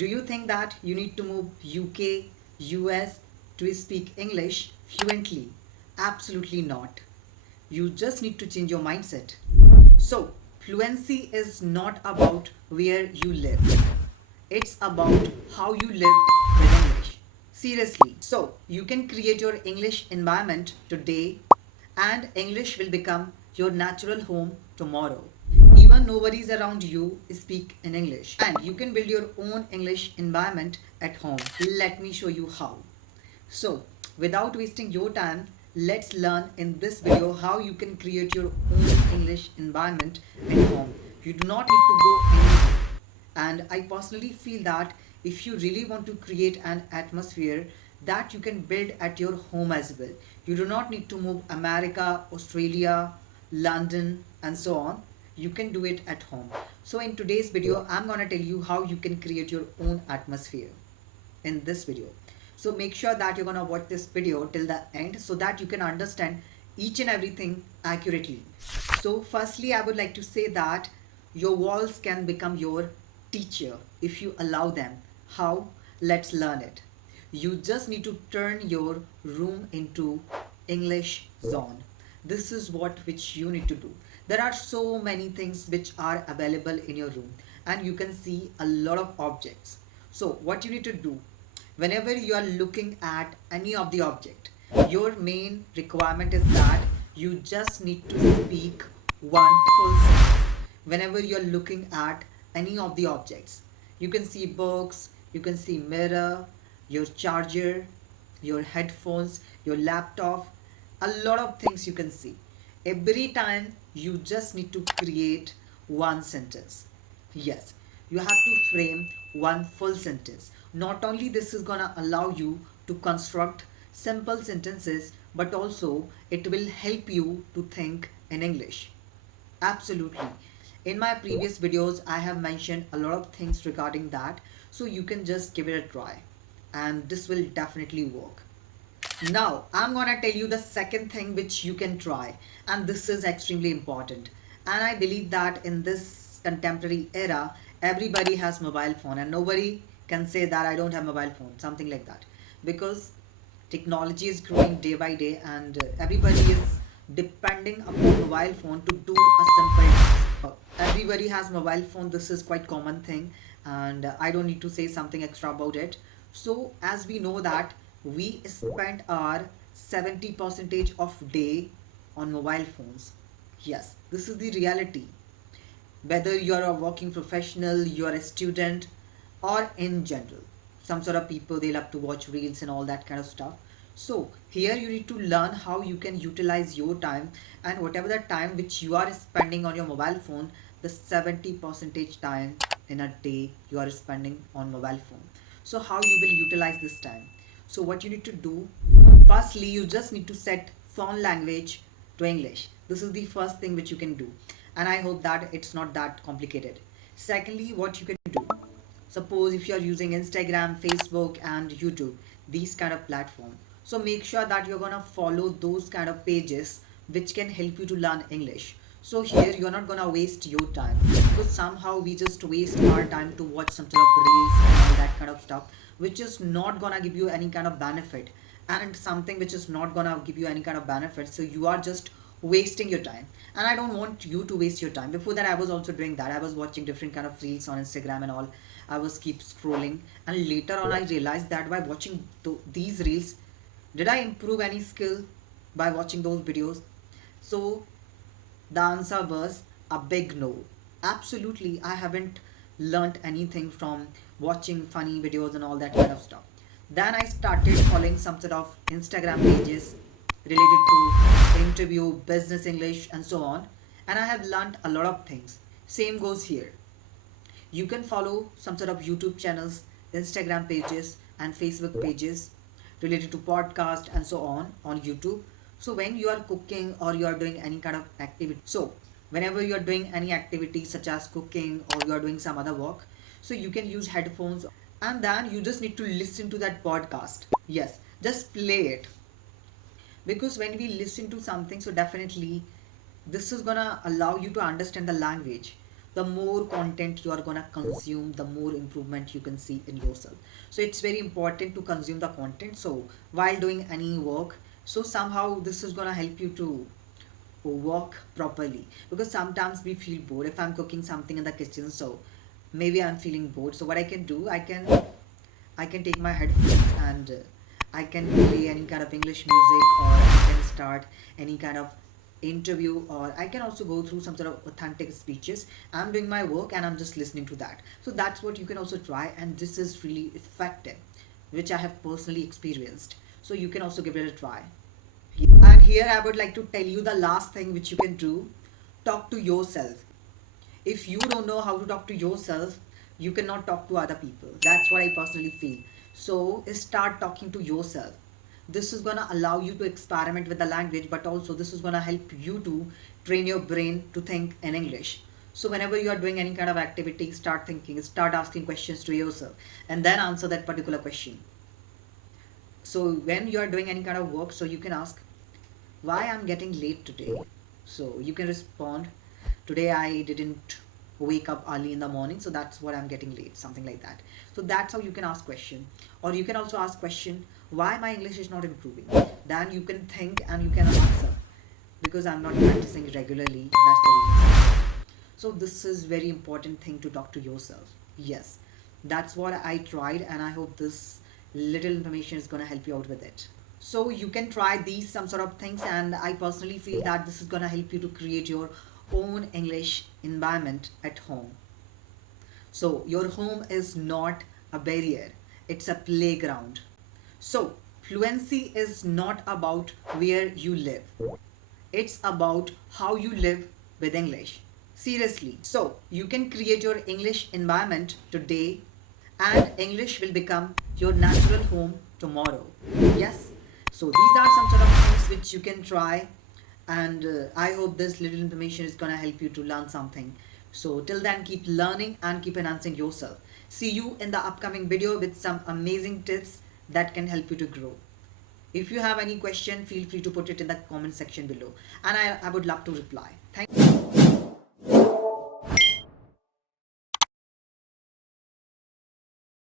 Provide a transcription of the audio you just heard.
Do you think that you need to move UK, US to speak English fluently? Absolutely not. You just need to change your mindset. So, fluency is not about where you live, it's about how you live with English. Seriously. So, you can create your English environment today, and English will become your natural home tomorrow. Even nobody's around you speak in English. And you can build your own English environment at home. Let me show you how. So, without wasting your time, let's learn in this video how you can create your own English environment at home. You do not need to go anywhere. And I personally feel that if you really want to create an atmosphere that you can build at your home as well, you do not need to move America, Australia, London, and so on. You can do it at home. So in today's video, I'm gonna tell you how you can create your own atmosphere in this video. So make sure that you're gonna watch this video till the end so that you can understand each and everything accurately. So firstly, I would like to say that your walls can become your teacher if you allow them. How? Let's learn it. You just need to turn your room into English zone. This is what which you need to do. There are so many things which are available in your room, and you can see a lot of objects. So what you need to do, whenever you are looking at any of the object, your main requirement is that you just need to speak one full sentence. Whenever you are looking at any of the objects, you can see books, you can see mirror, your charger, your headphones, your laptop, a lot of things you can see. Every time you just need to create one sentence. Yes, you have to frame one full sentence. Not only this is gonna allow you to construct simple sentences, but also it will help you to think in English. Absolutely. In my previous videos, I have mentioned a lot of things regarding that, so you can just give it a try, and this will definitely work. Now, I'm gonna tell you the second thing which you can try, and this is extremely important. And I believe that in this contemporary era, everybody has mobile phone, and nobody can say that I don't have mobile phone, something like that, because technology is growing day by day, and everybody is depending upon mobile phone to do a simple task. Everybody has mobile phone. This is quite common thing, and I don't need to say something extra about it. So as we know that we spend our 70 percentage of day on mobile phones. Yes, this is the reality. Whether you're a working professional, you're a student, or in general, some sort of people they love to watch reels and all that kind of stuff. So here you need to learn how you can utilize your time, and whatever the time which you are spending on your mobile phone, the 70 percentage time in a day you are spending on mobile phone. So how you will utilize this time? So what you need to do, firstly you just need to set phone language to English. This is the first thing which you can do, and I hope that it's not that complicated. Secondly, what you can do, suppose if you're using Instagram, Facebook, and YouTube, these kind of platform, so make sure that you're gonna follow those kind of pages which can help you to learn English. So here you're not gonna waste your time, because somehow we just waste our time to watch some sort of reels and all that kind of stuff which is not gonna give you any kind of benefit, and something which is not gonna give you any kind of benefit, so you are just wasting your time, and I don't want you to waste your time. Before that I was also doing that. I was watching different kind of reels on Instagram and all. I was keep scrolling, and later on I realized that by watching these reels, did I improve any skill by watching those videos? So the answer was a big no. Absolutely, I haven't learnt anything from watching funny videos and all that kind of stuff. Then I started following some sort of Instagram pages related to interview, business English, and so on. And I have learnt a lot of things. Same goes here. You can follow some sort of YouTube channels, Instagram pages, and Facebook pages related to podcast and so on YouTube. So when you are cooking or you are doing any kind of activity, so whenever you are doing any activity such as cooking or you are doing some other work, so you can use headphones, and then you just need to listen to that podcast. Yes, just play it, because when we listen to something, so definitely this is gonna allow you to understand the language. the more content you are gonna consume, the more improvement you can see in yourself. So it's very important to consume the content. So while doing any work, so somehow this is gonna help you to work properly, because sometimes we feel bored. If I'm cooking something in the kitchen, so maybe I'm feeling bored, so what I can do, I can take my headphones and I can play any kind of English music, or I can start any kind of interview, or I can also go through some sort of authentic speeches. I'm doing my work and I'm just listening to that. So that's what you can also try, and this is really effective, which I have personally experienced. So you can also give it a try. And here I would like to tell you the last thing which you can do: talk to yourself. If you don't know how to talk to yourself, you cannot talk to other people. That's what I personally feel. So start talking to yourself. This is gonna allow you to experiment with the language, but also this is gonna help you to train your brain to think in English. So whenever you are doing any kind of activity, start thinking, start asking questions to yourself, and then answer that particular question. So when you are doing any kind of work, so you can ask, why I'm getting late today? So you can respond, today I didn't wake up early in the morning, so that's what I'm getting late, something like that. So that's how you can ask question. Or you can also ask question, why my English is not improving? Then you can think and you can answer, because I'm not practicing regularly, that's the reason. So this is very important thing to talk to yourself. Yes, that's what I tried, and I hope this little information is going to help you out with it. So you can try these some sort of things, and I personally feel that this is going to help you to create your own English environment at home. So your home is not a barrier, it's a playground. So fluency is not about where you live, it's about how you live with English. Seriously. So you can create your English environment today, and English will become your natural home tomorrow. Yes. So these are some sort of things which you can try, and I hope this little information is gonna help you to learn something. So till then, keep learning and keep enhancing yourself. See you in the upcoming video with some amazing tips that can help you to grow. If you have any question, feel free to put it in the comment section below, and I would love to reply. Thank you.